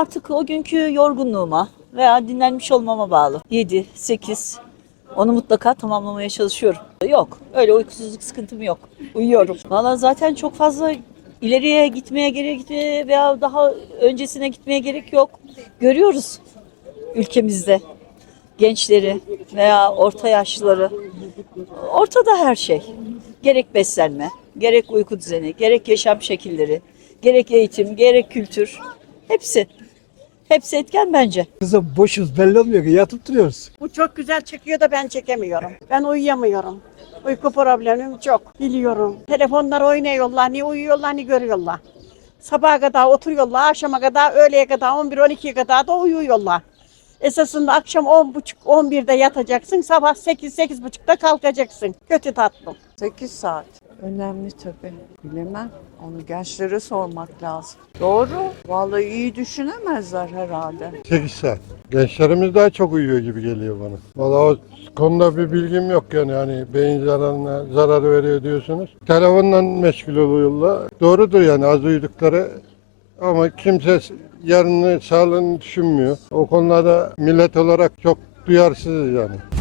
artık o günkü yorgunluğuma veya dinlenmiş olmama bağlı. 7, 8 onu mutlaka tamamlamaya çalışıyorum. Yok öyle uykusuzluk sıkıntım yok. Uyuyorum. Valla zaten çok fazla ileriye gitmeye gerek gitmeye veya daha öncesine gitmeye gerek yok. Görüyoruz ülkemizde gençleri veya orta yaşlıları. Ortada her şey. Gerek beslenme, gerek uyku düzeni, gerek yaşam şekilleri, gerek eğitim, gerek kültür. Hepsi. Hepsi etken bence. Kızım boşuz belli olmuyor ki yatıp duruyoruz. Bu çok güzel çekiyor da ben çekemiyorum. Ben uyuyamıyorum. Uyku problemim çok. Biliyorum. Telefonlar oynuyorlar, ni uyuyorlar ni görüyorlar. Sabaha kadar oturuyorlar, akşama kadar, öğleye kadar, 11-12'ye kadar da uyuyorlar. Esasında akşam 10.30-11'de yatacaksın, sabah 8-8.30'da kalkacaksın. Kötü tatlım. 8 saat. Önemli tabii. Bilemem. Onu gençlere sormak lazım. Doğru. Vallahi iyi düşünemezler herhalde. 8 saat. Gençlerimiz daha çok uyuyor gibi geliyor bana. Valla o konuda bir bilgim yok yani hani beyin zararına zarar veriyor diyorsunuz. Telefonla meşgul oluyorlar. Doğrudur yani az uyudukları ama kimse yarını sağlığını düşünmüyor. O konularda millet olarak çok duyarsızız yani.